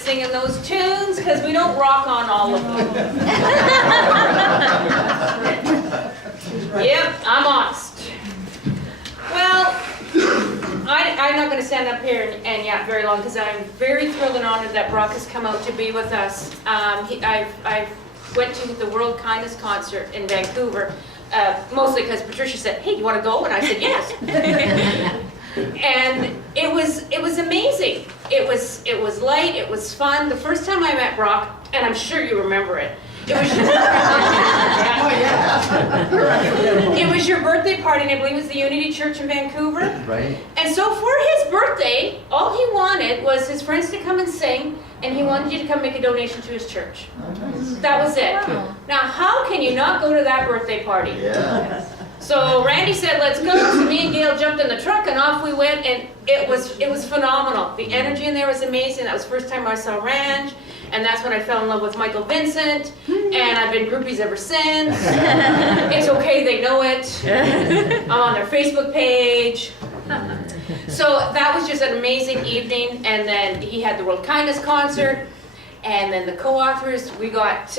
singing those tunes because we don't rock on all of them. Yep, I'm honest. Well, I'm not going to stand up here and yap very long because I'm very thrilled and honored that Brock has come out to be with us. I went to the World Kindness concert in Vancouver, mostly because Patricia said, "Hey, you want to go?" And I said, "Yes." And it was amazing. It was light. It was fun. The first time I met Brock, and I'm sure you remember it. It was your birthday party, and I believe it was the Unity Church in Vancouver. Right. And so for his birthday, all he wanted was his friends to come and sing, and he wanted you to come make a donation to his church. That was it. Wow. Now, how can you not go to that birthday party? Yeah. So Randy said, "Let's go." So me and Gail jumped in the truck, and off we went, and it was phenomenal. The energy in there was amazing. That was the first time I saw Ranch. And that's when I fell in love with Michael Vincent, and I've been groupies ever since. It's okay, they know it. I'm on their Facebook page. So that was just an amazing evening, and then he had the World Kindness concert, and then the co-authors, we got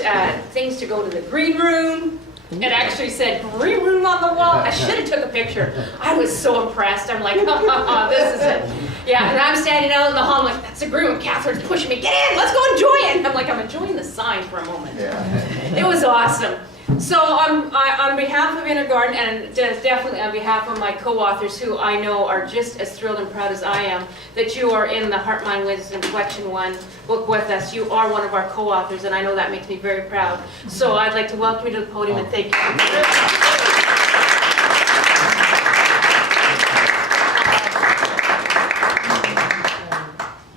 things to go to the green room. It actually said green room on the wall. I should have took a picture. I was so impressed. I'm like, this is it. Yeah, and I'm standing out in the hall, I'm like, that's the green room. Catherine's pushing me, get in, let's go enjoy it. I'm like, I'm enjoying the sign for a moment. Yeah. It was awesome. So on behalf of Inner Garden, and definitely on behalf of my co-authors, who I know are just as thrilled and proud as I am, that you are in the Heart, Mind, Wisdom Collection 1 book with us. You are one of our co-authors, and I know that makes me very proud. So I'd like to welcome you to the podium and thank you.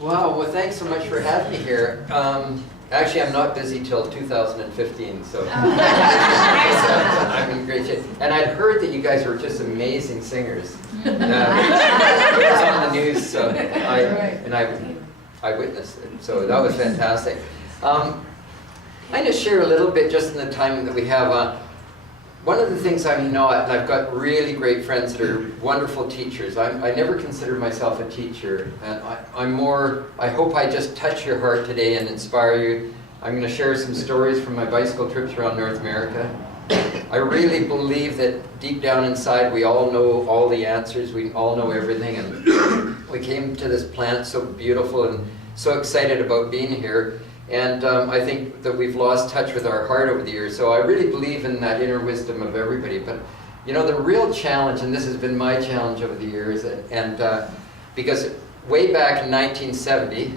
Wow, well thanks so much for having me here. Actually, I'm not busy till 2015, so I'm in great shape. And I'd heard that you guys were just amazing singers. It was on the news, so I witnessed it, so that was fantastic. I'm going to share a little bit just in the time that we have. One of the things I'm not, and I've got really great friends that are wonderful teachers. I never consider myself a teacher, and I'm more, I hope I just touch your heart today and inspire you. I'm going to share some stories from my bicycle trips around North America. I really believe that deep down inside we all know all the answers, we all know everything, and we came to this planet so beautiful and so excited about being here. And I think that we've lost touch with our heart over the years. So I really believe in that inner wisdom of everybody. But you know, the real challenge, and this has been my challenge over the years, and because way back in 1970,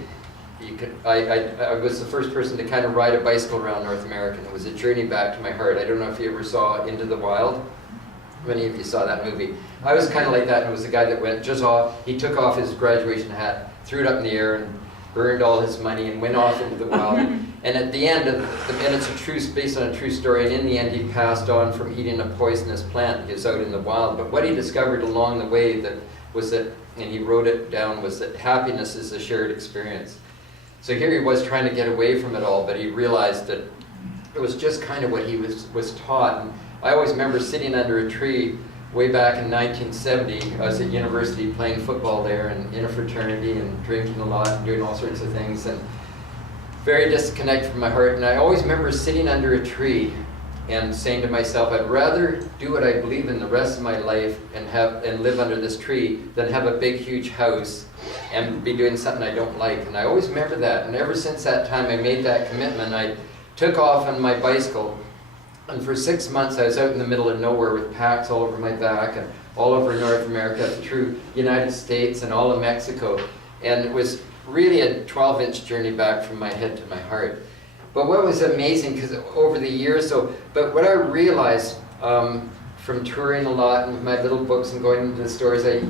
I was the first person to kind of ride a bicycle around North America. And it was a journey back to my heart. I don't know if you ever saw Into the Wild. Many of you saw that movie. I was kind of like that, and it was the guy that went just off, he took off his graduation hat, threw it up in the air, and burned all his money and went off into the wild. And at the end, and it's based on a true story, and in the end he passed on from eating a poisonous plant. He was out in the wild. But what he discovered along the way was that, and he wrote it down, was that happiness is a shared experience. So here he was trying to get away from it all, but he realized that it was just kind of what he was taught. And I always remember sitting under a tree way back in 1970, I was at university playing football there and in a fraternity and drinking a lot and doing all sorts of things and very disconnected from my heart. And I always remember sitting under a tree and saying to myself, I'd rather do what I believe in the rest of my life and live under this tree than have a big huge house and be doing something I don't like. And I always remember that. And ever since that time I made that commitment, I took off on my bicycle. And for 6 months I was out in the middle of nowhere with packs all over my back and all over North America, through United States and all of Mexico. And it was really a 12-inch journey back from my head to my heart. But what was amazing, because over the years, but what I realized from touring a lot and with my little books and going into the stores, I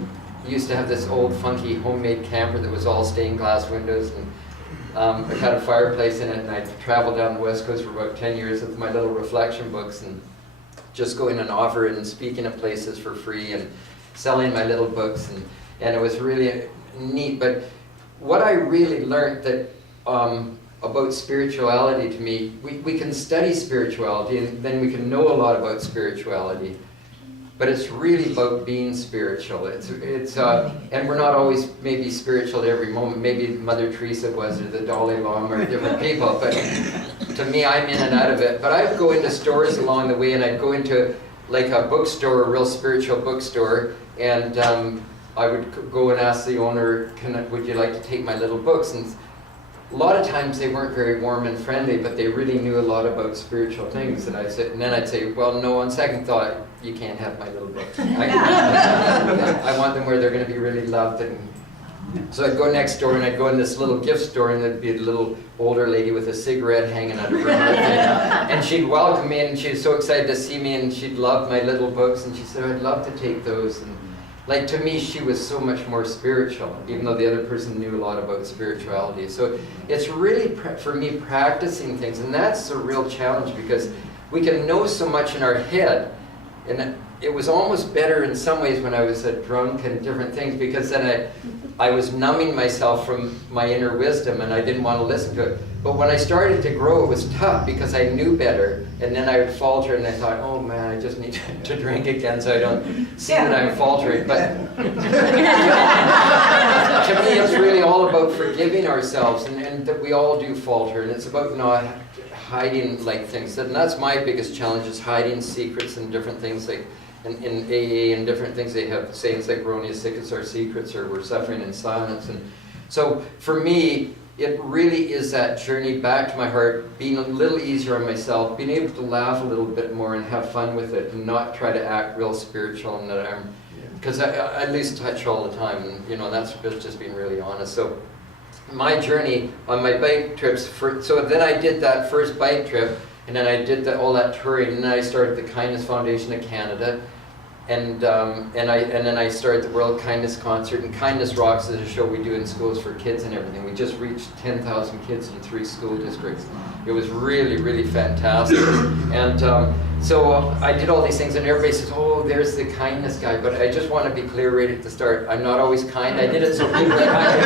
used to have this old funky homemade camper that was all stained glass windows, and it had a fireplace in it, and I'd traveled down the West Coast for about 10 years with my little reflection books and just going and offering and speaking at places for free and selling my little books, and it was really neat. But what I really learned that about spirituality to me, we can study spirituality and then we can know a lot about spirituality. but it's really about being spiritual. And we're not always maybe spiritual at every moment. Maybe Mother Teresa was, or the Dalai Lama, or different people. But to me, I'm in and out of it. But I'd go into stores along the way, and I'd go into like a bookstore, a real spiritual bookstore, and I would go and ask the owner, would you like to take my little books? And a lot of times they weren't very warm and friendly, but they really knew a lot about spiritual things. And then I'd say, well, no, on second thought, you can't have my little books. I want them where they're going to be really loved. And so I'd go next door, and I'd go in this little gift store, and there'd be a little older lady with a cigarette hanging out of her mouth. And she'd welcome me, and she was so excited to see me, and she'd love my little books, and she said, I'd love to take those. And like, to me, she was so much more spiritual, even though the other person knew a lot about spirituality. So it's really, for me, practicing things, and that's a real challenge, because we can know so much in our head, and it was almost better in some ways when I was drunk and different things, because then I was numbing myself from my inner wisdom, and I didn't want to listen to it. But when I started to grow, it was tough, because I knew better, and then I would falter, and I thought, oh man, I just need to drink again so I don't see that I'm faltering. But to me, it's really all about forgiving ourselves, and that we all do falter, and it's about not hiding like things. And that's my biggest challenge, is hiding secrets and different things. Like in AA and different things, they have sayings like, we're only as sick as our secrets, or we're suffering in silence. And so for me, it really is that journey back to my heart, being a little easier on myself, being able to laugh a little bit more and have fun with it, and not try to act real spiritual, and that I'm, because I lose touch all the time, and that's just being really honest. So my journey on my bike trips, so then I did that first bike trip, and then I did all that touring, and then I started the Kindness Foundation of Canada, and then I started the World Kindness Concert, and Kindness Rocks is a show we do in schools for kids and everything. We just reached 10,000 kids in 3 school districts. It was really, really fantastic. And so I did all these things, and everybody says, oh, there's the kindness guy. But I just want to be clear right at the start. I'm not always kind. I did it so people are kind.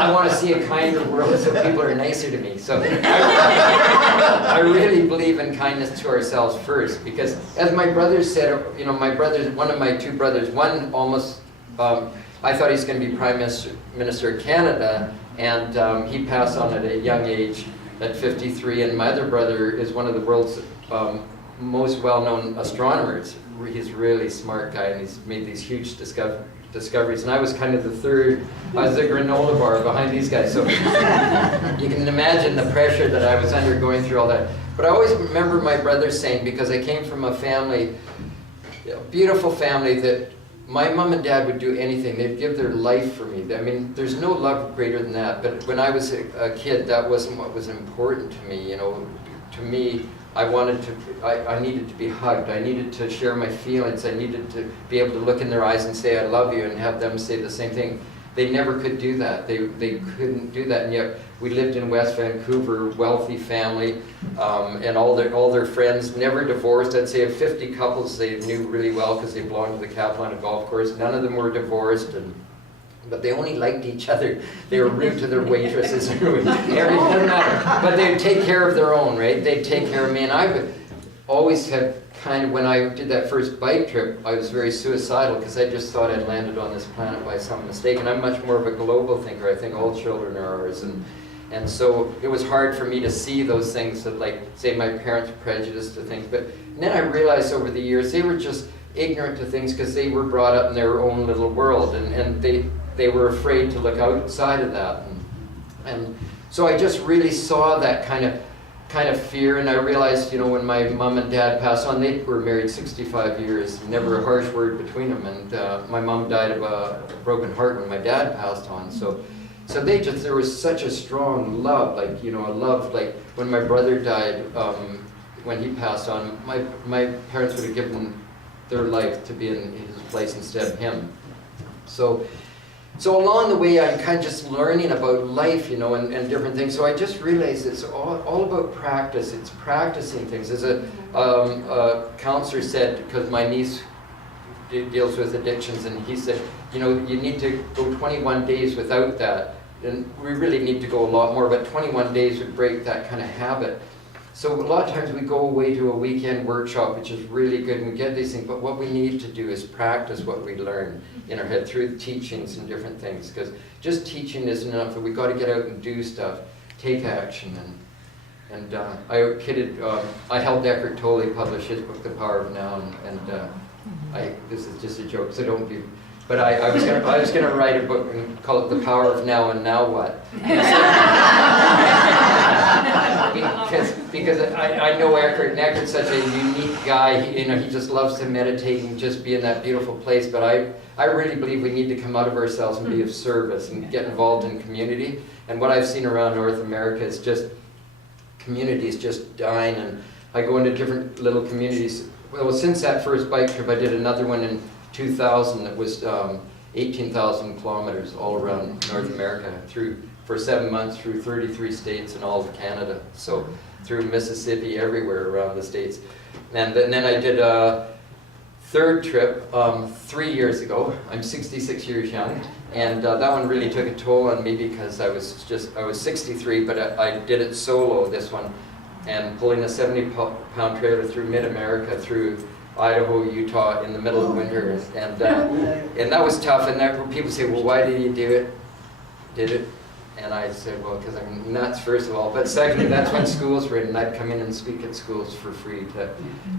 I want to see a kinder world, so people are nicer to me. So I really believe in kindness to ourselves first, because as my brothers said, my brothers, one of my 2 brothers, one almost, I thought he's going to be Prime Minister of Canada, and he passed on at a young age at 53, and my other brother is one of the world's most well-known astronomers. He's a really smart guy, and he's made these huge discoveries, and I was kind of the third. I was the granola bar behind these guys, so you can imagine the pressure that I was under going through all that. But I always remember my brother saying, because I came from a family, a beautiful family, that my mom and dad would do anything. They'd give their life for me. I mean, there's no love greater than that. But when I was a kid, that wasn't what was important to me. To me, I needed to be hugged. I needed to share my feelings. I needed to be able to look in their eyes and say, I love you, and have them say the same thing. They never could do that. They couldn't do that, and yet we lived in West Vancouver, wealthy family, and all their friends, never divorced. I'd say of 50 couples they knew really well, because they belonged to the Capilano Golf Course. None of them were divorced, but they only liked each other. They were rude to their waitresses, everything didn't matter. But they'd take care of their own, right? They'd take care of me, and I always had kind of, when I did that first bike trip, I was very suicidal, because I just thought I'd landed on this planet by some mistake. And I'm much more of a global thinker. I think all children are ours, and so it was hard for me to see those things that, like, say, my parents' prejudice to things. But then I realized over the years they were just ignorant to things, because they were brought up in their own little world, and they were afraid to look outside of that. And so I just really saw that kind of fear, and I realized, when my mom and dad passed on, they were married 65 years, never a harsh word between them, and my mom died of a broken heart when my dad passed on. So there was such a strong love, like, a love, like when my brother died, when he passed on, my parents would have given their life to be in his place instead of him. So along the way, I'm kind of just learning about life, and different things. So I just realized it's all about practice. It's practicing things. As a counselor said, because my niece deals with addictions, and he said, you need to go 21 days without that. And we really need to go a lot more, but 21 days would break that kind of habit. So a lot of times we go away to a weekend workshop, which is really good, and we get these things, but what we need to do is practice what we learn in our head through teachings and different things, because just teaching isn't enough. We got to get out and do stuff, take action. And I helped Tully publish his book, The Power of Now, this is just a joke, so don't be. But I was gonna write a book and call it The Power of Now and Now What? because I know Eckhart, and Eckart's such a unique guy. He just loves to meditate and just be in that beautiful place. But I really believe we need to come out of ourselves and be of service and get involved in community. And what I've seen around North America is just community is just dying. And I go into different little communities. Well, since that first bike trip, I did another one in 2000 that was 18,000 kilometers all around North America for 7 months through 33 states and all of Canada. So through Mississippi, everywhere around the states. And then I did a third trip 3 years ago. I'm 66 years young, and that one really took a toll on me because I was 63, but I did it solo, this one, and pulling a 70-pound trailer through mid-America, through Idaho, Utah, in the middle of winter, and that was tough. And people say, well, why did you do it? And I said, well, because I'm nuts, first of all, but secondly, that's when schools were in, and I'd come in and speak at schools for free to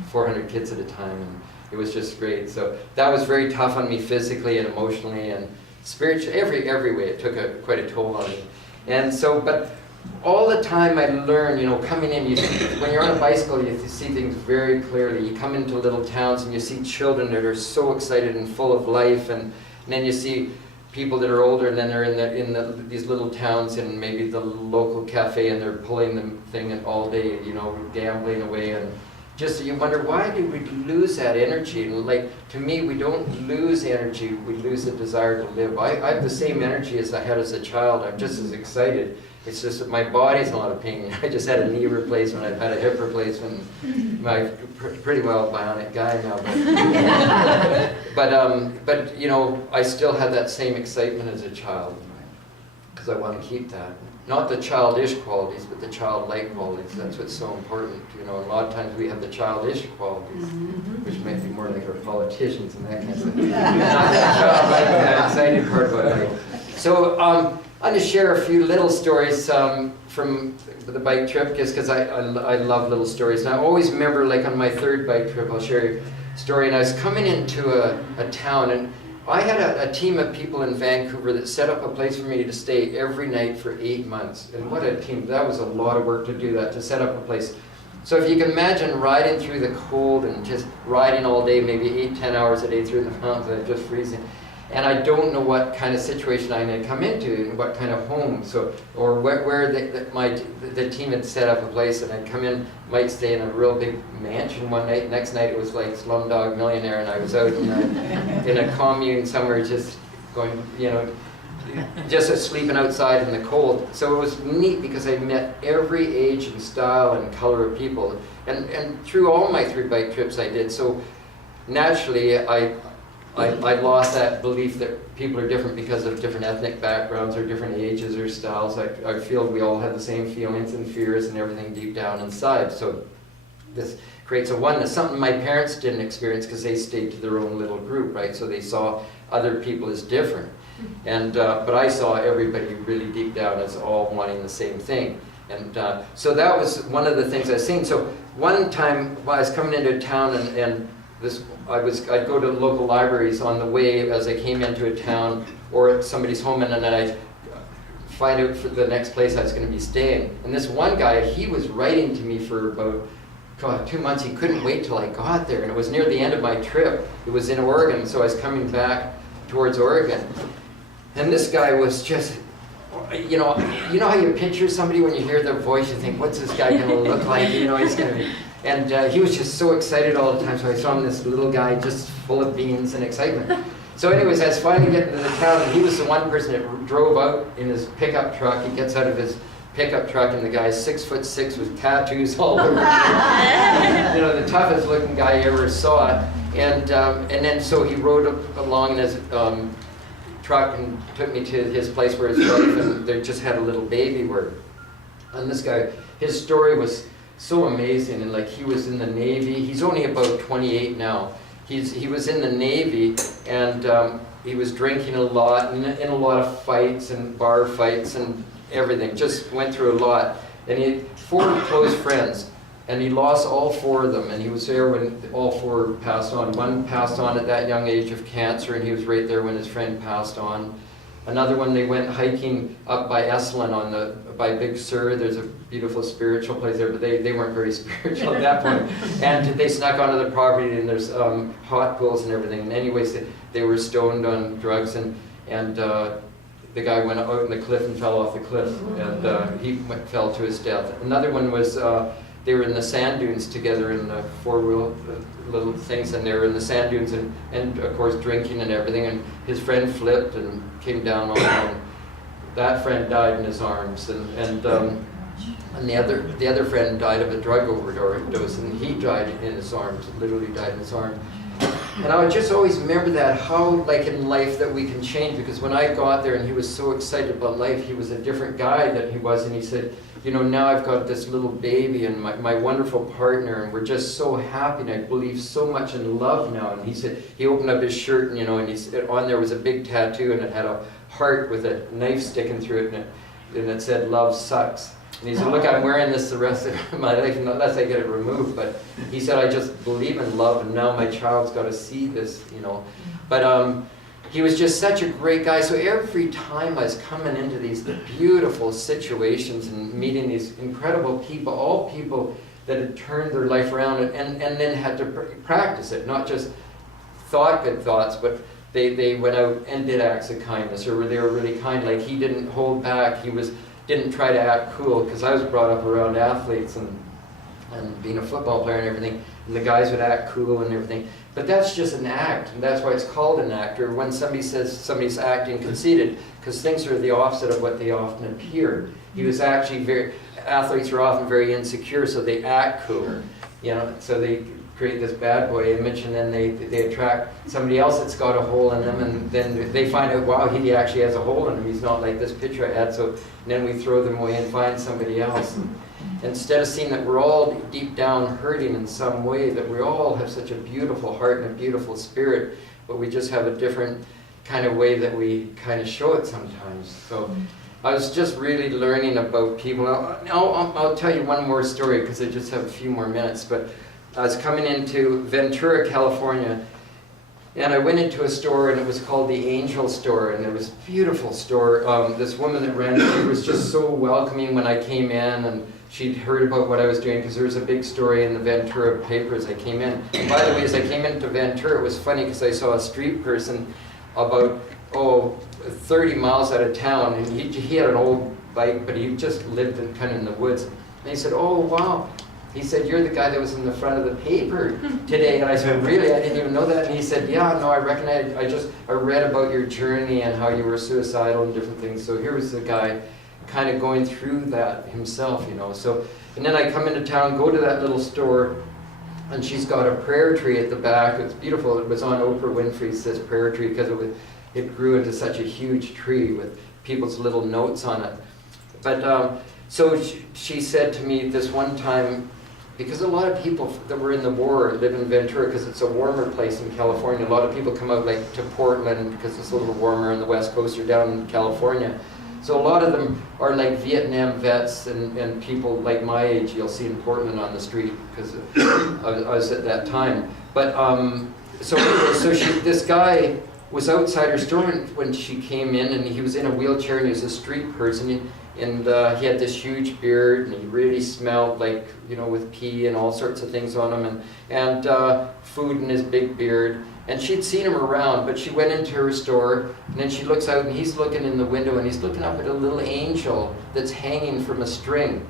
400 kids at a time, and it was just great. So that was very tough on me physically and emotionally and spiritually, every way. It took quite a toll on me. And so, but all the time I learn, coming in, when you're on a bicycle, you see things very clearly. You come into little towns and you see children that are so excited and full of life, and then you see people that are older, and then they're in these little towns in maybe the local cafe, and they're pulling the thing all day, gambling away, and just you wonder, why do we lose that energy? And to me, we don't lose energy, we lose the desire to live. I have the same energy as I had as a child. I'm just as excited. It's just that my body's in a lot of pain. I just had a knee replacement, I've had a hip replacement. I'm pretty well bionic guy now. But I still had that same excitement as a child, because I want to keep that. Not the childish qualities, but the childlike qualities. That's what's so important. A lot of times we have the childish qualities, which might be more like our politicians and that kind of stuff. Not that childlike, that exciting part about it. So I'm going to share a few little stories from the bike trip, just because I love little stories. And I always remember, on my third bike trip, I'll share a story. And I was coming into a town, and I had a team of people in Vancouver that set up a place for me to stay every night for 8 months. And what a team. That was a lot of work to do that, to set up a place. So if you can imagine riding through the cold and just riding all day, maybe 8-10 hours a day through the mountains, just freezing. And I don't know what kind of situation I'm going to come into, and what kind of home, or where the team had set up a place, and I'd come in, might stay in a real big mansion one night. Next night it was like Slumdog Millionaire, and I was out in a commune somewhere, just going, just sleeping outside in the cold. So it was neat because I met every age and style and color of people, and through all my 3 bike trips I did. So naturally I lost that belief that people are different because of different ethnic backgrounds or different ages or styles. I feel we all have the same feelings and fears and everything deep down inside. So this creates a oneness, something my parents didn't experience because they stayed to their own little group, right? So they saw other people as different. And but I saw everybody really deep down as all wanting the same thing. And so that was one of the things I seen. So one time while I was coming into town, and I'd go to local libraries on the way as I came into a town or at somebody's home, and then I'd find out for the next place I was going to be staying. And this one guy, he was writing to me for about 2 months. He couldn't wait till I got there, and it was near the end of my trip. It was in Oregon, so I was coming back towards Oregon. And this guy was just, you know how you picture somebody when you hear their voice, you think, what's this guy going to look like? He's going to be... And he was just so excited all the time, so I saw him, this little guy just full of beans and excitement. So anyways, I was finally getting to the town, and he was the one person that drove out in his pickup truck. He gets out of his pickup truck, and the guy's 6'6" with tattoos all over. The toughest looking guy I ever saw. And then so he rode along in his truck and took me to his place where his wife, and they just had a little baby where. And this guy, his story was so amazing. And like he was in the Navy. He's only about 28 now. He was in the Navy, and he was drinking a lot, and in a lot of fights and bar fights and everything. Just went through a lot. And he had 4 close friends, and he lost all 4 of them. And he was there when all 4 passed on. One passed on at that young age of cancer, and he was right there when his friend passed on. Another one, they went hiking up by Esalen by Big Sur. There's a beautiful spiritual place there, but they weren't very spiritual at that point. And they snuck onto the property, and there's hot pools and everything. And anyways, they were stoned on drugs, and the guy went out on the cliff and fell off the cliff, and he fell to his death. Another one was, they were in the sand dunes together in the 4-wheel little things, and they were in the sand dunes and of course drinking and everything, and his friend flipped and came down on him. That friend died in his arms, and the other friend died of a drug overdose, and he died in his arms, literally died in his arms. And I would just always remember that, how like in life that we can change, because when I got there and he was so excited about life, he was a different guy than he was, and he said, you know, now I've got this little baby and my wonderful partner, and we're just so happy, and I believe so much in love now. And he said, he opened up his shirt, and you know, and he said, on there was a big tattoo, and it had a heart with a knife sticking through it, and it said, "Love sucks." And he said, look, I'm wearing this the rest of my life unless I get it removed. But he said, I just believe in love, and now my child's got to see this, you know. But he was just such a great guy. So every time I was coming into these beautiful situations and meeting these incredible people, all people that had turned their life around and then had to practice it, not just thought good thoughts, but they went out and did acts of kindness, or they were really kind. Like he didn't hold back. He didn't try to act cool, because I was brought up around athletes and being a football player and everything, and the guys would act cool and everything. But that's just an act, and that's why it's called an act. Or when somebody says somebody's acting conceited, because things are the opposite of what they often appear. He was actually athletes are often very insecure, so they act cool, you know, so they create this bad boy image, and then they attract somebody else that's got a hole in them, and then they find out, wow, he actually has a hole in him, he's not like this picture I had, so then we throw them away and find somebody else. And instead of seeing that we're all deep down hurting in some way, that we all have such a beautiful heart and a beautiful spirit, but we just have a different kind of way that we kind of show it sometimes. So I was just really learning about people. I'll tell you one more story, because I just have a few more minutes, but I was coming into Ventura, California, and I went into a store, and it was called the Angel Store, and it was a beautiful store. This woman that ran it, she was just so welcoming when I came in, and she'd heard about what I was doing, because there was a big story in the Ventura paper as I came in. And by the way, as I came into Ventura, it was funny, because I saw a street person about, 30 miles out of town, and he had an old bike, but he just lived kind of in the woods. And he said, oh, wow. He said, you're the guy that was in the front of the paper today. And I said, really? I didn't even know that. And he said, yeah, no, I recognize, I read about your journey and how you were suicidal and different things. So here was the guy kind of going through that himself, you know. So, and then I come into town, go to that little store, and she's got a prayer tree at the back. It's beautiful. It was on Oprah Winfrey's, this prayer tree, because it grew into such a huge tree with people's little notes on it. But so she said to me this one time, because a lot of people that were in the war live in Ventura, because it's a warmer place in California. A lot of people come out like to Portland because it's a little warmer on the West Coast, or down in California. So a lot of them are like Vietnam vets and people like my age you'll see in Portland on the street, because I was at that time. But so anyway, this guy was outside her store when she came in, and he was in a wheelchair, and he was a street person, and he had this huge beard, and he really smelled like, you know, with pee and all sorts of things on him, and food in his big beard. And she'd seen him around, but she went into her store, and then she looks out, and he's looking in the window, and he's looking up at a little angel that's hanging from a string.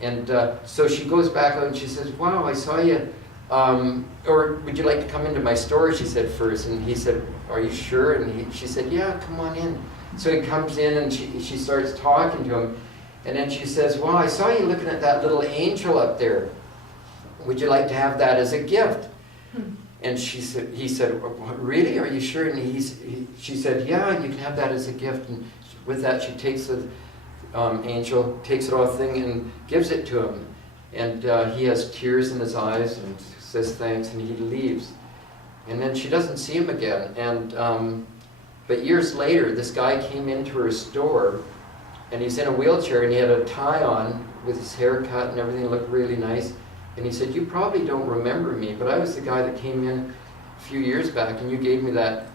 And so she goes back out, and she says, wow, I saw you. Or would you like to come into my store, she said first. And he said, are you sure? And she said, yeah, come on in. So he comes in, and she starts talking to him. And then she says, wow, I saw you looking at that little angel up there. Would you like to have that as a gift? And he said, really, are you sure? And she said, yeah, you can have that as a gift. And with that, she takes the angel, takes it off thing, and gives it to him. And he has tears in his eyes and says thanks, and he leaves. And then she doesn't see him again. And but years later, this guy came into her store, and he's in a wheelchair, and he had a tie on with his hair cut and everything, looked really nice. And he said, "You probably don't remember me, but I was the guy that came in a few years back, and you gave me that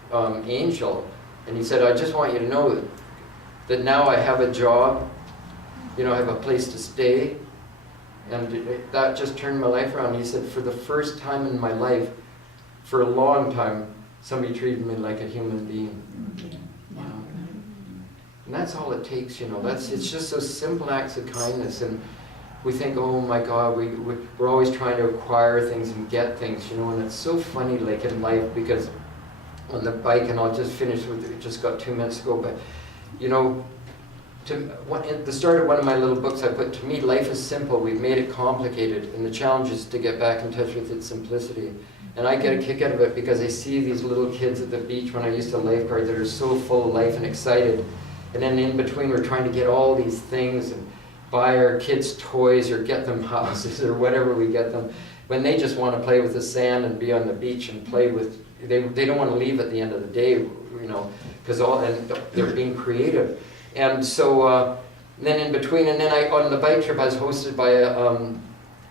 angel." And he said, "I just want you to know that now I have a job, you know, I have a place to stay." And that just turned my life around. He said, for the first time in my life, for a long time, somebody treated me like a human being. You know? And that's all it takes, you know. It's just those simple acts of kindness. And we think, oh my God, we're always trying to acquire things and get things, you know. And it's so funny, like in life, because on the bike, and I'll just finish with it, just got 2 minutes ago, but you know, at the start of one of my little books I put, to me, life is simple, we've made it complicated, and the challenge is to get back in touch with its simplicity. And I get a kick out of it because I see these little kids at the beach when I used to lifeguard that are so full of life and excited, and then in between we're trying to get all these things and buy our kids toys or get them houses or whatever we get them, when they just want to play with the sand and be on the beach and play with, they don't want to leave at the end of the day, you know, because they're being creative. And so then in between, and then on the bike trip I was hosted by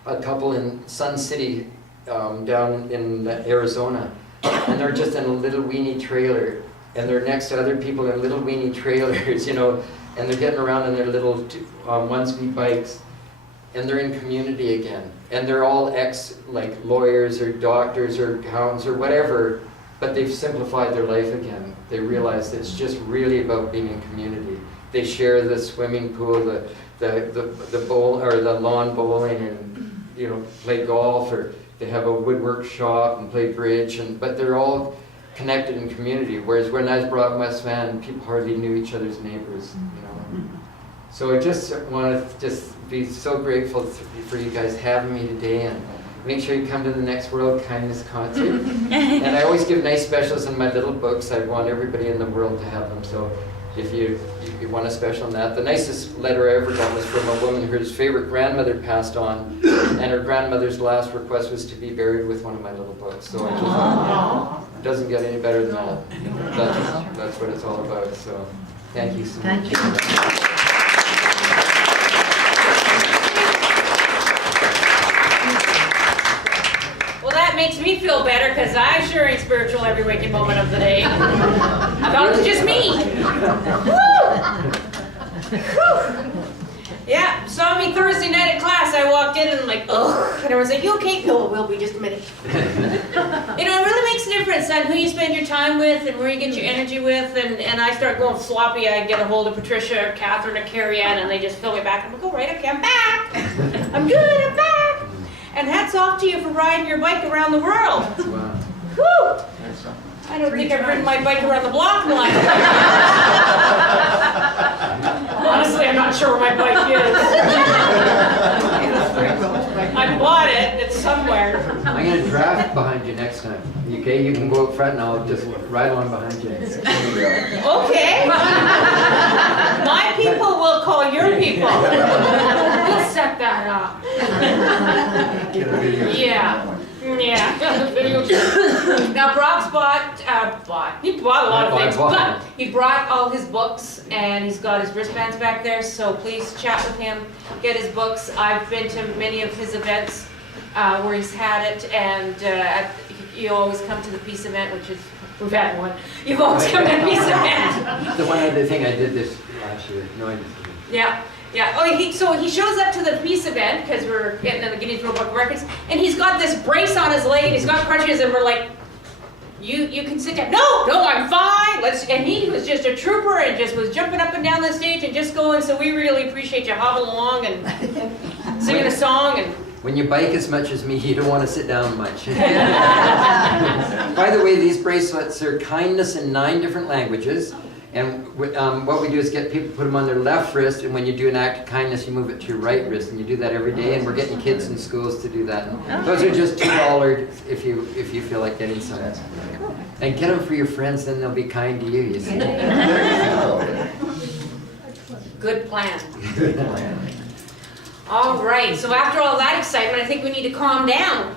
a couple in Sun City down in Arizona, and they're just in a little weenie trailer, and they're next to other people in little weenie trailers, you know, and they're getting around in their little one-speed bikes, and they're in community again, and they're all like lawyers or doctors or accountants or whatever, but they've simplified their life again. They realize that it's just really about being in community. They share the swimming pool, the bowl or the lawn bowling, and you know, play golf, or they have a woodwork shop and play bridge, but they're all connected in community. Whereas when I was brought up in West Van, people hardly knew each other's neighbors, you know. So I just want to be so grateful for you guys having me today, and make sure you come to the next World Kindness Concert. And I always give nice specials in my little books. I want everybody in the world to have them. So if you want a special on that. The nicest letter I ever got was from a woman whose favorite grandmother passed on, and her grandmother's last request was to be buried with one of my little books. So it doesn't get any better than that. That's what it's all about. So thank you so much. Thank you. Makes me feel better because I sure ain't spiritual every waking moment of the day. I thought it was just me. Woo! Whew. Yeah, saw me Thursday night at class. I walked in and like, ugh. And everyone's like, "You okay?" "No, it will be, just a minute." You know, it really makes a difference on who you spend your time with and where you get your energy with. And I start going floppy. I get a hold of Patricia, or Catherine, or Carrie Ann, and they just fill me back. I'm like, "Oh, right, okay, I'm back. I'm good, I'm back." And hats off to you for riding your bike around the world. Wow. Whew! I don't think I've ridden my bike around the block in the last Honestly, I'm not sure where my bike is. I bought it. It's somewhere. I'm going to draft behind you next time. Okay? You can go up front and I'll just ride on behind you. Okay. My people will call your people. We'll set that up. Yeah. Yeah. Now Brock's he bought a lot of things, but he brought all his books, and he's got his wristbands back there, so please chat with him, get his books. I've been to many of his events where he's had it, and you always come to the peace event, which is, we've had one. You've always come to the peace event. The one other thing I did this last year. No, I just didn't. Yeah. Yeah. Oh, so he shows up to the peace event because we're getting in the Guinness World Book of Records, and he's got this brace on his leg, and he's got crutches, and we're like, you can sit down. No, I'm fine. And he was just a trooper and just was jumping up and down the stage and just going. So we really appreciate you hobbling along and singing a song. And when you bike as much as me, you don't want to sit down much. By the way, these bracelets are kindness in 9 different languages. And what we do is get people to put them on their left wrist, and when you do an act of kindness, you move it to your right wrist, and you do that every day. And we're getting kids in schools to do that. And those are just $2 if you feel like getting some. And get them for your friends, then they'll be kind to you. You see. Good plan. Good plan. All right, so after all that excitement, I think we need to calm down.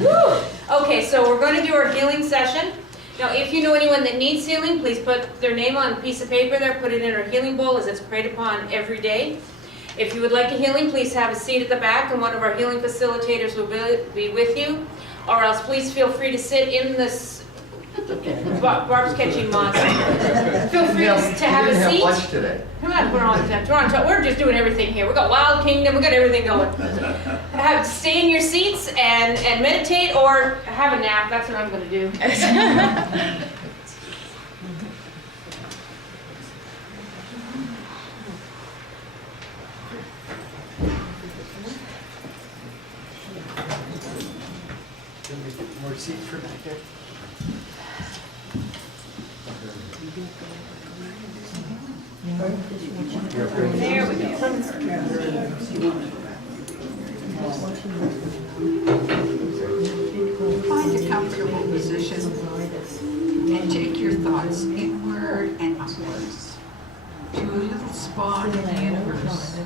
Woo. Okay, so we're going to do our healing session. Now, if you know anyone that needs healing, please put their name on a piece of paper there, put it in our healing bowl as it's prayed upon every day. If you would like a healing, please have a seat at the back and one of our healing facilitators will be with you. Or else please feel free to sit in this, Barb's catching moths. Feel free to have a seat. Lunch today. Come on, we're just doing everything here. We got Wild Kingdom, we got everything going. Stay in your seats and meditate or have a nap. That's what I'm going to do. More seats for back there? There we go. Find a comfortable position and take your thoughts inward and upwards to a little spot in the universe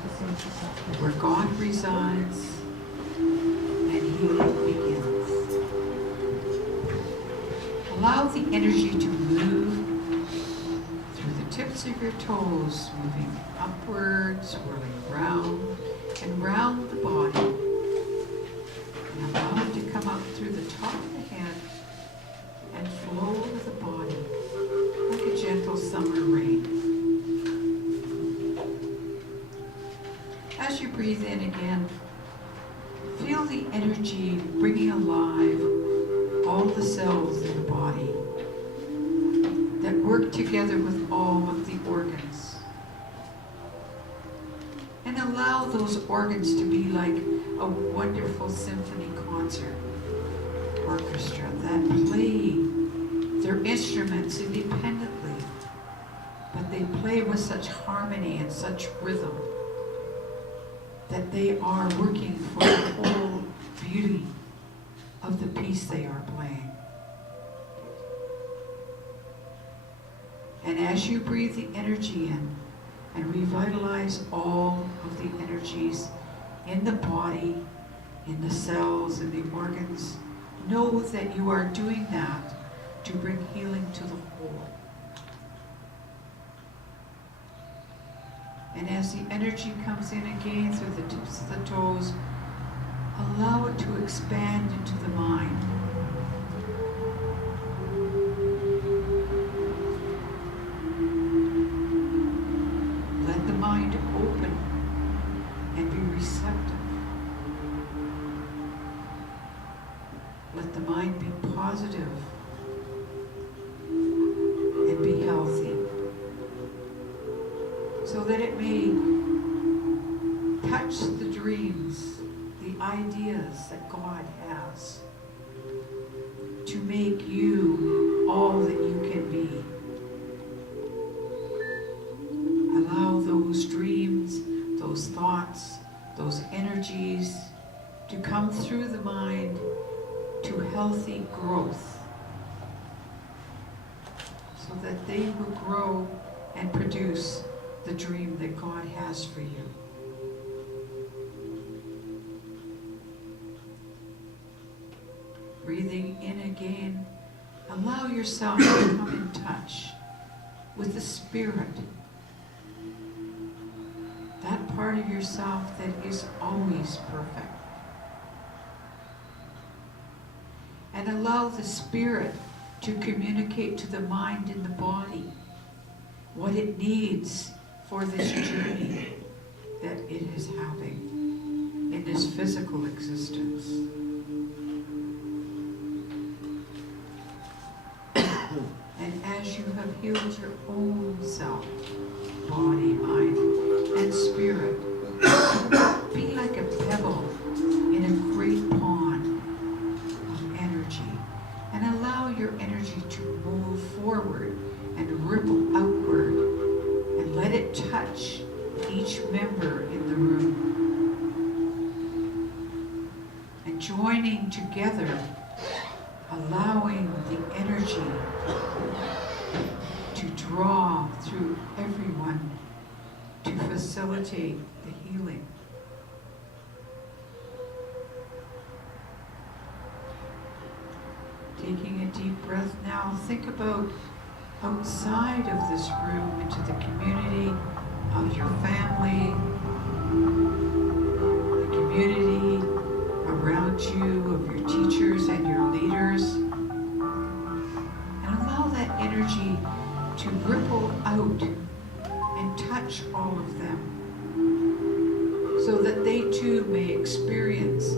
where God resides and healing begins. Allow the energy to move through the tips of your toes, moving upwards, swirling round and round the body. And allow it to come up through the top of the head and flow over the body like a gentle summer rain. As you breathe in again, feel the energy bringing alive all the cells in the body that work together with all of the organs. And allow those organs to be like a wonderful symphony concert orchestra that play their instruments independently, but they play with such harmony and such rhythm that they are working for the whole beauty of the piece they are playing. And as you breathe the energy in and revitalize all of the energies in the body, in the cells, in the organs, know that you are doing that to bring healing to the whole. And as the energy comes in again through the tips of the toes, allow it to expand into the mind. Let the mind open and be receptive. Let the mind be positive and be healthy, so that it may touch the dreams, the ideas that God has to make you all that you can be. Allow those dreams, those thoughts, those energies to come through the mind to healthy growth, so that they will grow and produce the dream that God has for you. Breathing in again, allow yourself to come in touch with the Spirit, that part of yourself that is always perfect. And allow the Spirit to communicate to the mind and the body what it needs for this journey that it is having in this physical existence. And as you have healed your own self, body, mind, and spirit, be like a pebble in a great pond of energy, and allow your energy to move forward and ripple outward, and let it touch each member in the room. And joining together, allowing the energy to draw through everyone to facilitate the healing breath now, think about outside of this room into the community of your family, the community around you, of your teachers and your leaders. And allow that energy to ripple out and touch all of them so that they too may experience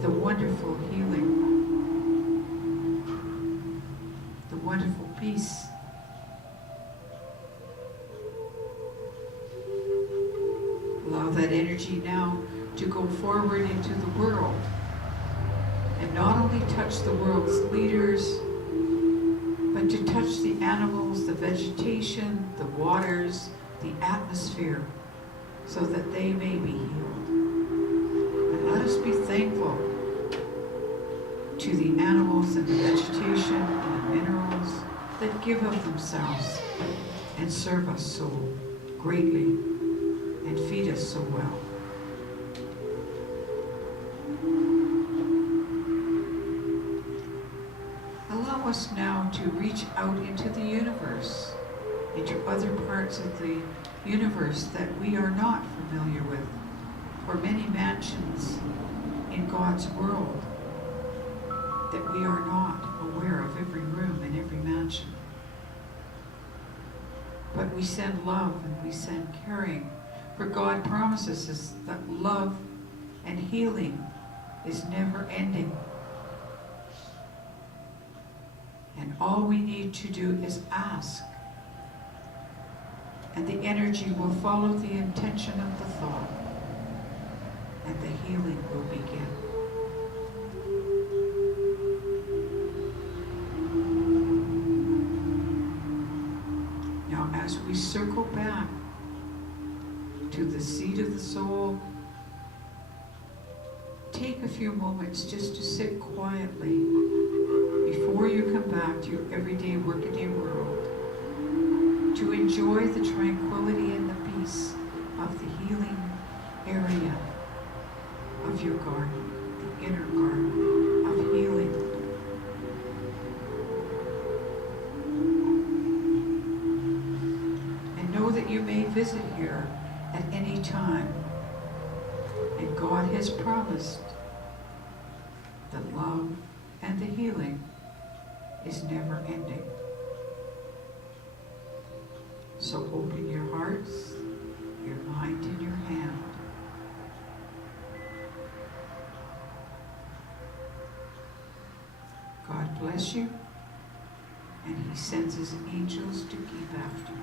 the wonderful healing, the wonderful peace. Allow that energy now to go forward into the world and not only touch the world's leaders, but to touch the animals, the vegetation, the waters, the atmosphere, so that they may be healed. And let us be thankful to the animals and the vegetation and the minerals that give of themselves and serve us so greatly and feed us so well. Allow us now to reach out into the universe, into other parts of the universe that we are not familiar with, or many mansions in God's world that we are not aware of every room in every mansion. But we send love and we send caring, for God promises us that love and healing is never ending. And all we need to do is ask. And the energy will follow the intention of the thought. And the healing will begin. Now, as we circle back to the seat of the soul, take a few moments just to sit quietly before you come back to your everyday workaday world, to enjoy the tranquility and the peace of the healing area of your garden, the inner garden of healing. And know that you may visit here at any time, and God has promised that love and the healing is never ending. So open your hearts, your mind and your hand. God bless you, and He sends His angels to keep after you.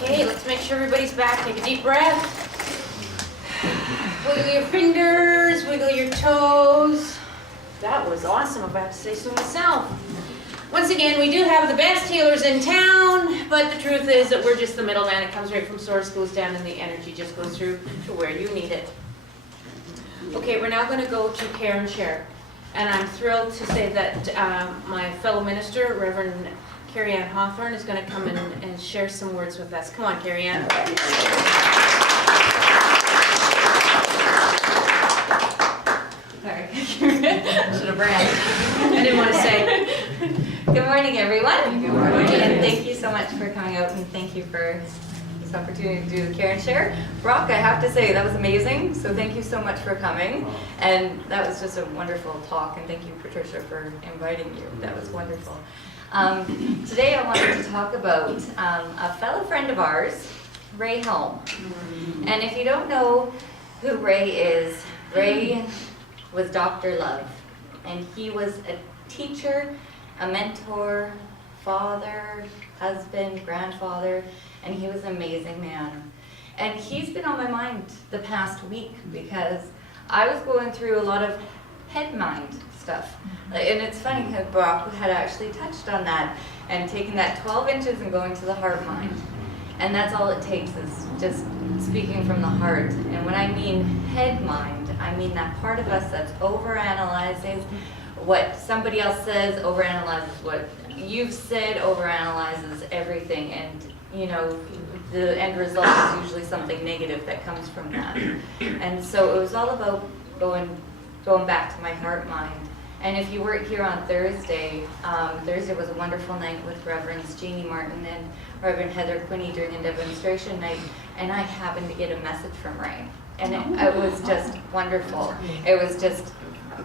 Okay, let's make sure everybody's back. Take a deep breath. Wiggle your fingers, wiggle your toes. That was awesome, if I have to say so myself. Once again, we do have the best healers in town, but the truth is that we're just the middleman. It comes right from source, goes down, and the energy just goes through to where you need it. Okay, we're now going to go to Care and Share. And I'm thrilled to say that my fellow minister, Reverend Carrie Ann Hawthorne, is going to come in and share some words with us. Come on, Carrie Ann. Sorry. Should have ran. I didn't want to say. Good morning, everyone. Good morning. And thank you so much for coming out, and thank you for this opportunity to do the Care and Share. Brock, I have to say, that was amazing. So thank you so much for coming. And that was just a wonderful talk. And thank you, Patricia, for inviting you. That was wonderful. Today I wanted to talk about a fellow friend of ours, Ray Helm. And if you don't know who Ray is, Ray was Dr. Love. And he was a teacher, a mentor, father, husband, grandfather, and he was an amazing man. And he's been on my mind the past week because I was going through a lot of head-mind stuff. And it's funny how Brock had actually touched on that and taken that 12 inches and going to the heart-mind. And that's all it takes, is just speaking from the heart. And when I mean head-mind, I mean that part of us that's overanalyzing what somebody else says, overanalyzes what you've said, overanalyzes everything. And you know, the end result is usually something negative that comes from that. And so it was all about going back to my heart mind. And if you weren't here on Thursday, Thursday was a wonderful night with Reverends Jeannie Martin and Reverend Heather Quinney during a demonstration night, and I happened to get a message from Ray. And it was just wonderful. It was just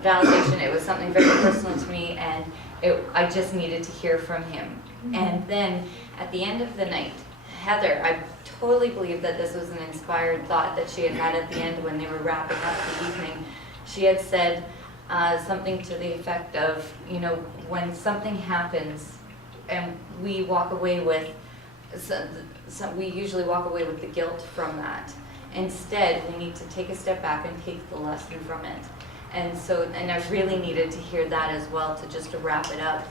validation. It was something very personal to me, and I just needed to hear from him. And then at the end of the night, Heather, I totally believe that this was an inspired thought that she had had at the end when they were wrapping up the evening. She had said something to the effect of, you know, when something happens and we walk away with, we usually walk away with the guilt from that. Instead, we need to take a step back and take the lesson from it. And so, and I really needed to hear that as well, to just to wrap it up.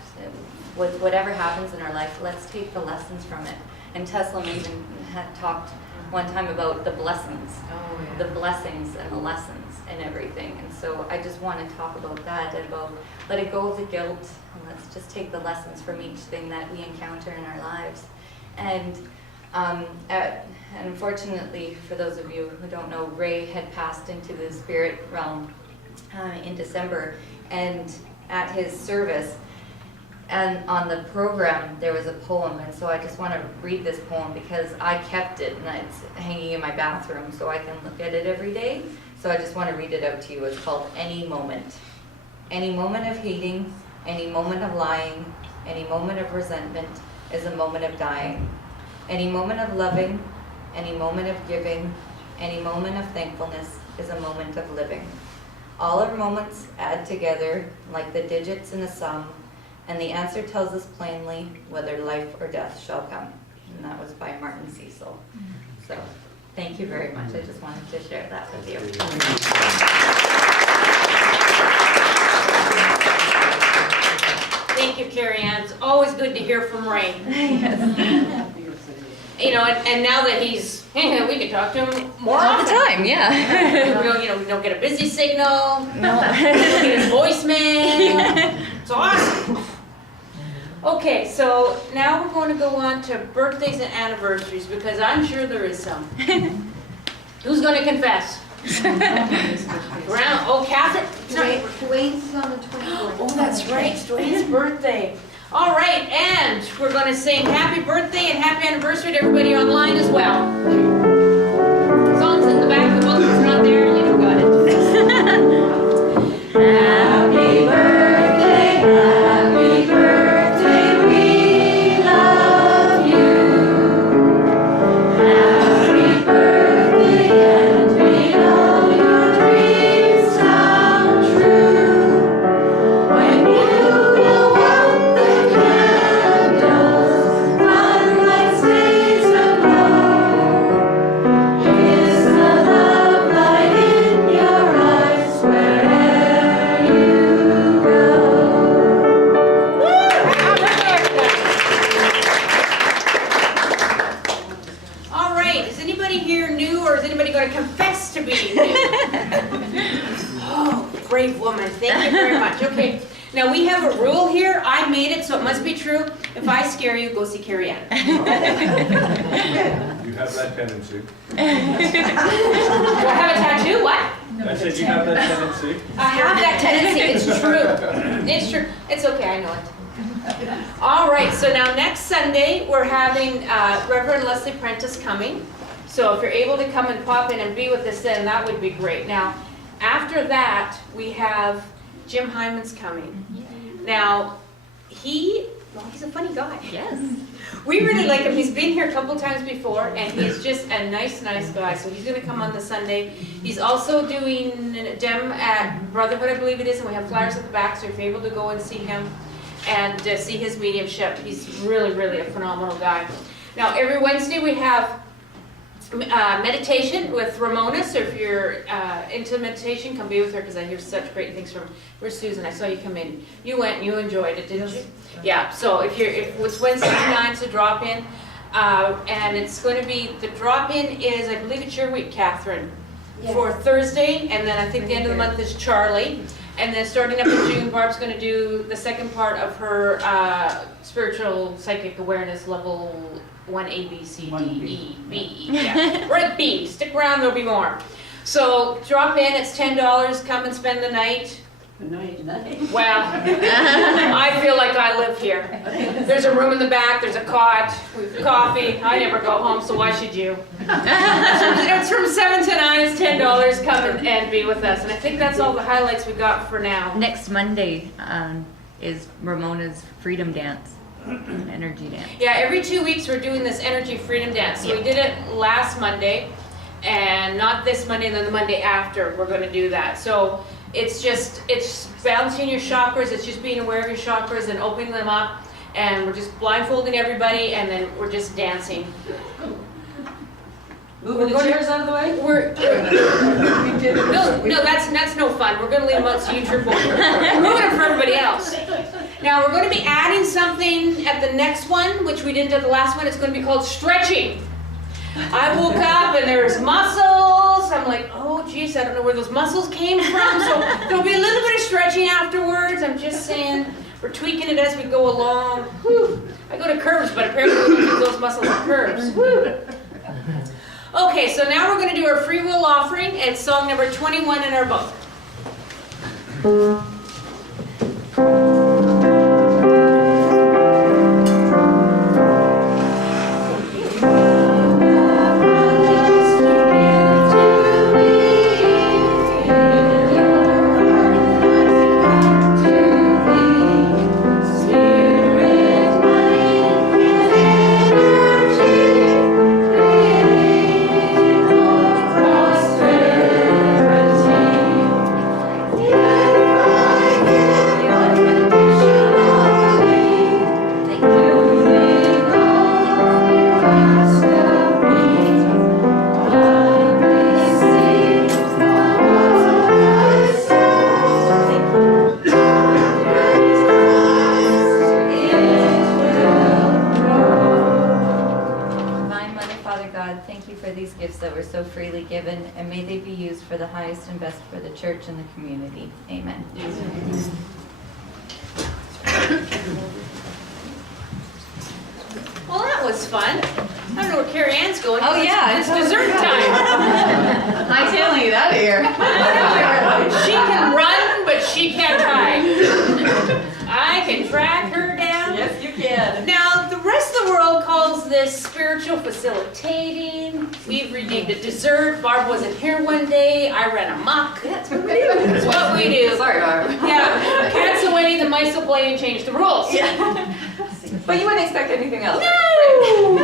With whatever happens in our life, let's take the lessons from it. And Tesla even had talked one time about the blessings, the blessings and the lessons and everything. And so I just want to talk about that, about letting go of the guilt, and let's just take the lessons from each thing that we encounter in our lives. And unfortunately, for those of you who don't know, Ray had passed into the spirit realm in December, and at his service, and on the program there was a poem, and so I just want to read this poem because I kept it and it's hanging in my bathroom so I can look at it every day. So I just want to read it out to you. It's called Any Moment. Any moment of hating, any moment of lying, any moment of resentment is a moment of dying. Any moment of loving, any moment of giving, any moment of thankfulness is a moment of living. All our moments add together like the digits in a sum, and the answer tells us plainly whether life or death shall come. And that was by Martin Cecil. So thank you very much. I just wanted to share that with you. Thank you, Carrie Ann. It's always good to hear from Ray. Yes. You know, and now that he's, we can talk to him more All often. the time, yeah. We don't get a busy signal. No. We don't get his voicemail. It's awesome. Okay, so now we're going to go on to birthdays and anniversaries because I'm sure there is some. Who's going to confess? Catherine. Dwayne's on the 24th. Oh, that's right. It's Dwayne's birthday. All right, and we're going to sing happy birthday and happy anniversary to everybody online as well. Songs in the back of the book. If it's not there, you don't got it. Happy birthday, happy birthday, we love you. Happy birthday, and may all your dreams come true. When you blow out the candles, sunlight stays aglow. Kiss the love light in your eyes wherever you go. All right, is anybody here new, or is anybody going to confess to being new? Oh, brave woman, thank you very much. Okay, now we have a rule here. I made it, so it must be true. If I scare you, go see Carrie Ann. You have that tendency. Do I have a tattoo? What? I said you have that tendency. I have that tendency. It's true. It's true. It's okay. I know it. All right. So now next Sunday we're having Reverend Leslie Prentice coming. So if you're able to come and pop in and be with us, then that would be great. Now, after that we have Jim Hyman's coming. Now, he Well, he's a funny guy. Yes. We really like him. He's been here a couple times before, and he's just a nice guy. So he's going to come on the Sunday. He's also doing Dem at Brotherhood, I believe it is, and we have flyers at the back, so if you're able to go and see him and see his mediumship, he's really a phenomenal guy. Now, every Wednesday we have meditation with Ramona, so if you're into meditation, come be with her, because I hear such great things from. Where's Susan? I saw you come in. You went and you enjoyed it, didn't you? Yeah, so if it's Wednesday 9, so drop in. And it's going to be, the drop-in is, I believe it's your week, Catherine, for Thursday, and then I think the end of the month is Charlie. And then starting up in June, Barb's going to do the second part of her spiritual psychic awareness level 1 A, B, C, D, E, B, E. Yeah. We're at B. Stick around, there'll be more. So drop in, it's $10, come and spend the night. Well, I feel like I live here. There's a room in the back, there's a cot, we've coffee. I never go home, so why should you? It's from 7 to 9, it's $10, come and be with us. And I think that's all the highlights we got for now. Next Monday is Ramona's Freedom Dance, energy dance. Yeah, every 2 weeks we're doing this energy freedom dance. So we did it last Monday, and not this Monday, and then the Monday after we're going to do that. So it's balancing your chakras, it's just being aware of your chakras and opening them up, and we're just blindfolding everybody, and then we're just dancing. Moving the chairs out of the way? No, that's no fun. We're going to leave them out so you trip over. We're moving them for everybody else. Now we're going to be adding something at the next one, which we didn't at the last one. It's going to be called stretching. I woke up and there's muscles. I'm like, oh geez, I don't know where those muscles came from. So there'll be a little bit of stretching afterwards. I'm just saying, we're tweaking it as we go along. Whew. I go to curves, but apparently we don't use those muscles at curves. Whew. Okay, so now we're going to do our free will offering. It's song number 21 in our book. Given, and may they be used for the highest and best for the church and the community. Amen. Well, that was fun. I don't know where Carrie Ann's going. Oh yeah, it's dessert time. Hightailing it out of here. She can run, but she can't hide. I can track her down. Yes, you can. Now, the rest of the world calls this spiritual facilitating. We've renamed it dessert. Barb wasn't here one day. I ran amok. That's what we do. That's what we do. Sorry, Barb. Yeah, cats will win, the mice will play and change the rules. Yeah. But you wouldn't expect anything else. No,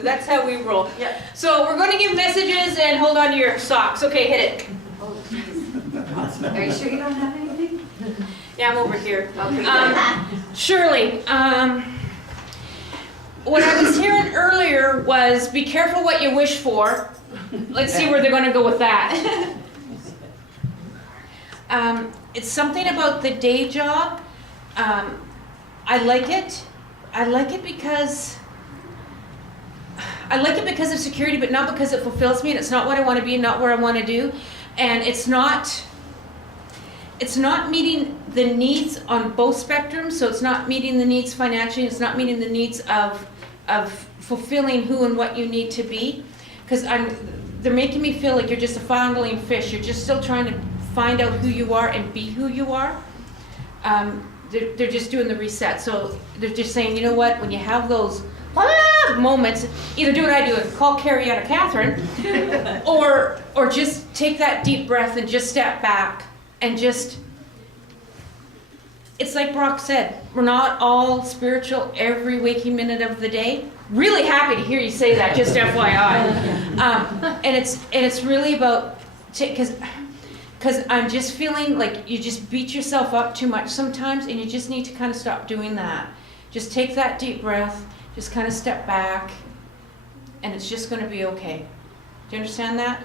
that's how we roll. Yeah. So we're going to give messages and hold on to your socks. Okay, hit it. Oh, jeez. Are you sure you don't have anything? Yeah, I'm over here. Okay. Shirley, what I was hearing earlier was be careful what you wish for. Let's see where they're going to go with that. It's something about the day job. I like it. I like it because of security, but not because it fulfills me, and it's not what I want to be, not what I want to do, and it's not meeting the needs on both spectrums. So it's not meeting the needs financially, it's not meeting the needs of fulfilling who and what you need to be, because they're making me feel like you're just a foundling fish. You're just still trying to find out who you are and be who you are. They're just doing the reset. So they're just saying, you know what, when you have those moments, either do what I do and call Carrie Ann or Catherine, or just take that deep breath and just step back and just it's like Brock said, we're not all spiritual every waking minute of the day. Really happy to hear you say that, just FYI. And it's really about, because I'm just feeling like you just beat yourself up too much sometimes, and you just need to kind of stop doing that. Just take that deep breath, just kind of step back, and it's just going to be okay. Do you understand that?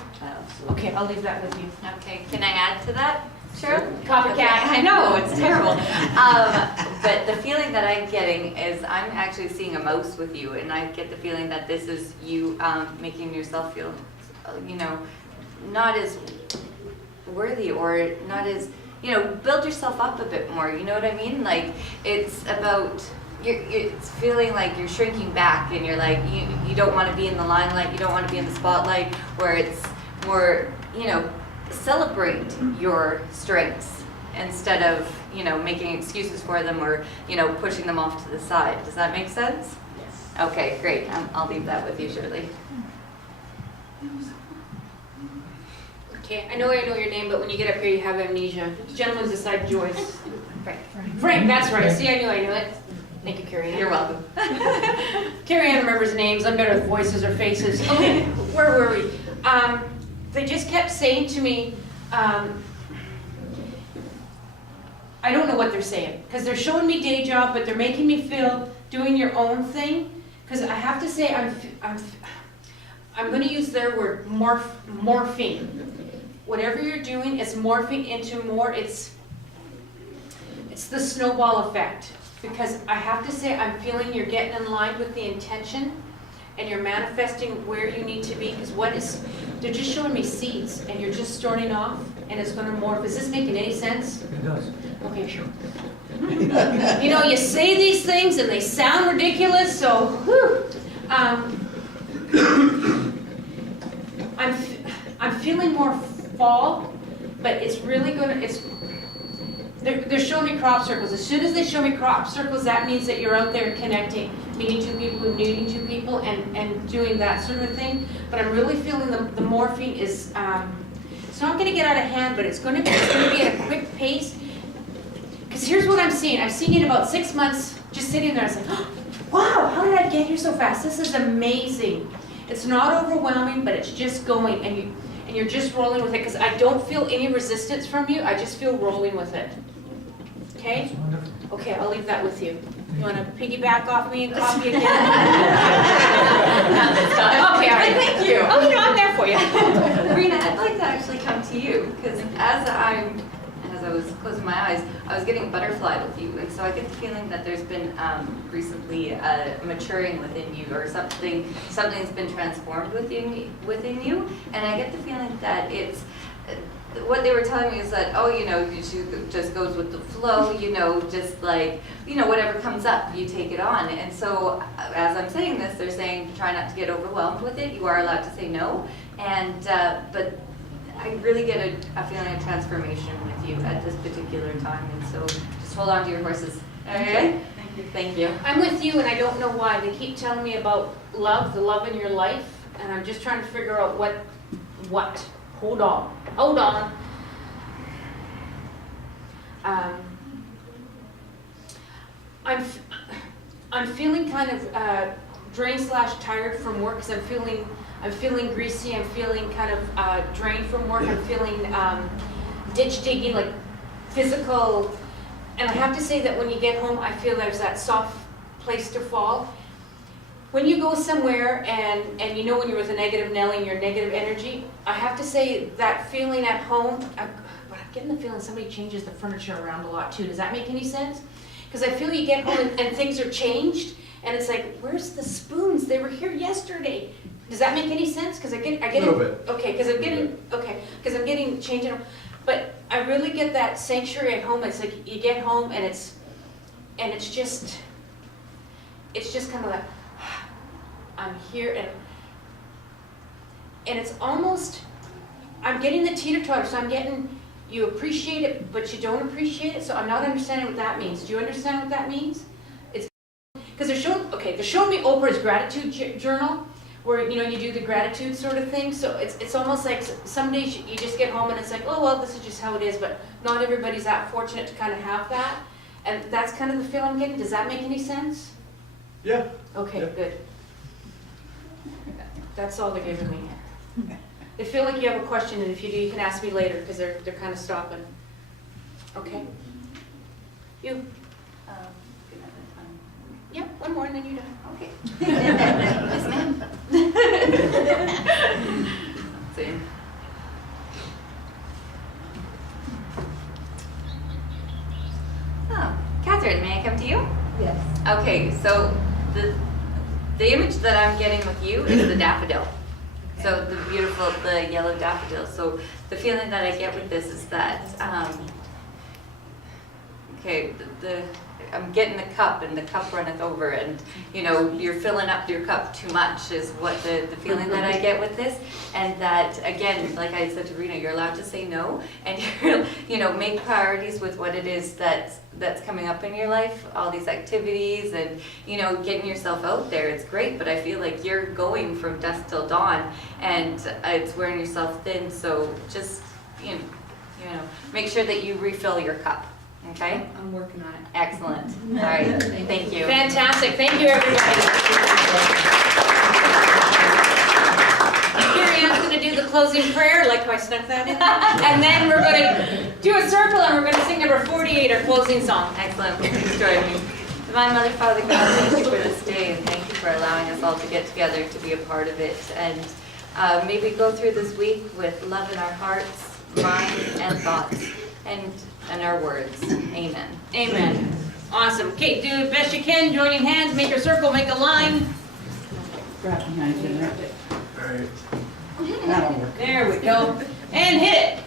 Okay, I'll leave that with you. Okay, can I add to that? Sure. Copycat. Okay, I know, it's terrible. But the feeling that I'm getting is I'm actually seeing a mouse with you, and I get the feeling that this is you making yourself feel, not as worthy, or not as, build yourself up a bit more, you know what I mean? Like, it's about, it's feeling like you're shrinking back, and you're like, you don't want to be in the limelight, you don't want to be in the spotlight, where it's more, celebrate your strengths instead of, making excuses for them, or, pushing them off to the side. Does that make sense? Yes. Okay, great. I'll leave that with you, Shirley. Okay, I know your name, but when you get up here, you have amnesia. The gentleman's beside Joyce. Frank, that's right. See, I knew it. Thank you, Carrie Ann. You're welcome. Carrie Ann remembers names. I'm better with voices or faces. Okay, where were we? They just kept saying to me, I don't know what they're saying, because they're showing me day job, but they're making me feel doing your own thing. Because I have to say, I'm going to use their word, morphine. Whatever you're doing is morphing into more. It's the snowball effect. Because I have to say, I'm feeling you're getting in line with the intention, and you're manifesting where you need to be. Because they're just showing me seeds, and you're just starting off, and it's going to morph. Is this making any sense? It does. Okay, sure. You say these things, and they sound ridiculous, so, whew. I'm feeling more fall, but it's really going to, they're showing me crop circles. As soon as they show me crop circles, that means that you're out there connecting, meeting two people, meeting two people, and doing that sort of thing. But I'm really feeling the morphine is, it's not going to get out of hand, but it's going to be at a quick pace. Because here's what I'm seeing. I'm seeing it about 6 months, just sitting there. I was like, oh, wow, how did I get here so fast? This is amazing. It's not overwhelming, but it's just going, and you're just rolling with it. Because I don't feel any resistance from you. I just feel rolling with it. Okay? That's wonderful. Okay, I'll leave that with you. You want to piggyback off me and copy again? Okay, all right. Thank you. Oh, I'm there for you. Rena, I'd like to actually come to you, because as I was closing my eyes, I was getting butterfly with you, and so I get the feeling that there's been recently maturing within you, or something's been transformed within you, and I get the feeling that it's what they were telling me is that, she just goes with the flow, just like, whatever comes up, you take it on. And so as I'm saying this, they're saying try not to get overwhelmed with it. You are allowed to say no, and but I really get a feeling of transformation with you at this particular time, and so just hold on to your horses. Okay? Thank you. Thank you. I'm with you, and I don't know why. They keep telling me about love, the love in your life, and I'm just trying to figure out what. Hold on. I'm feeling kind of drained/tired from work, because I'm feeling greasy. I'm feeling kind of drained from work. I'm feeling ditch digging, like physical. And I have to say that when you get home, I feel there's that soft place to fall. When you go somewhere and when you're with a negative Nelly and your negative energy, I have to say that feeling at home, but I'm getting the feeling somebody changes the furniture around a lot too. Does that make any sense? Because I feel you get home and things are changed, and it's like, where's the spoons? They were here yesterday. Does that make any sense? Because I get a little bit. Okay, because I'm getting changing. But I really get that sanctuary at home. It's like you get home and it's just kind of like, I'm here, and it's almost, I'm getting the teeter-totter, so I'm getting, you appreciate it, but you don't appreciate it, so I'm not understanding what that means. Do you understand what that means? It's, because they're showing me Oprah's gratitude journal, where, you do the gratitude sort of thing, so it's almost like some days you just get home and it's like, oh, well, this is just how it is, but not everybody's that fortunate to kind of have that, And that's kind of the feel I'm getting. Does that make any sense? Yeah. Okay, Yeah. good. That's all they're giving me. They feel like you have a question, and if you do, you can ask me later, because they're kind of stopping. Okay? You? Yep, one more, and then you're done. Okay. Yes, ma'am. See. Oh, Catherine, may I come to you? Yes. Okay, so the image that I'm getting with you is the daffodil. So the beautiful, the yellow daffodil. So the feeling that I get with this is that, okay, I'm getting the cup and the cup runneth over, and you know, you're filling up your cup too much is what the feeling that I get with this. And that, again, like I said to Rena, you're allowed to say no, and you're, you know, make priorities with what it is that's coming up in your life, all these activities, and you know, getting yourself out there. It's great, but I feel like you're going from dusk till dawn, and it's wearing yourself thin. So just, you know, make sure that you refill your cup. Okay? I'm working on it. Excellent. All right. Thank you. Fantastic. Thank you, everybody. Carrie Ann's going to do the closing prayer, like how I snuck that in. And then we're going to do a circle, and we're going to sing number 48, our closing song. Excellent. Please join me. Divine Mother, Father God, thank you for this day, and thank you for allowing us all to get together to be a part of it. And may we go through this week with love in our hearts, mind, and thoughts, and our words. Amen. Amen. Awesome. Okay, do the best you can. Joining hands, make a circle, make a line. Grab behind you, right? All right. That'll work. There we go. And hit it.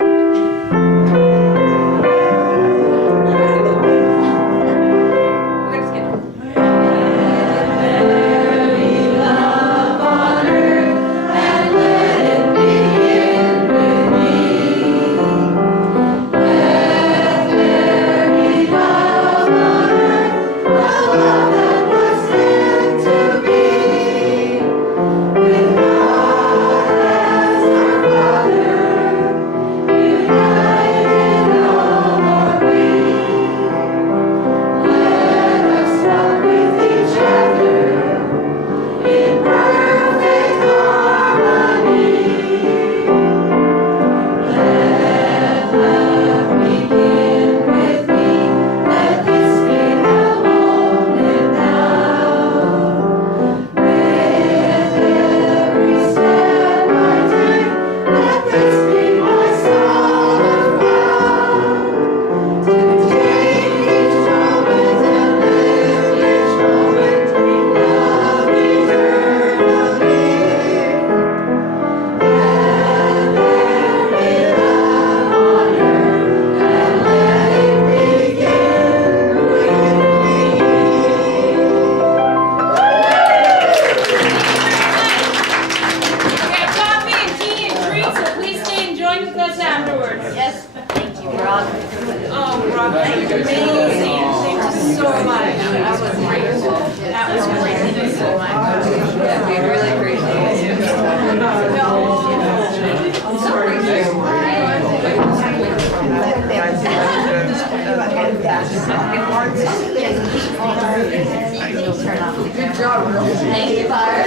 Good job, girl. Thank you, Father.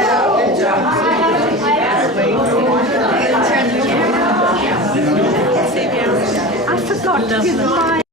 Good job. I forgot to give my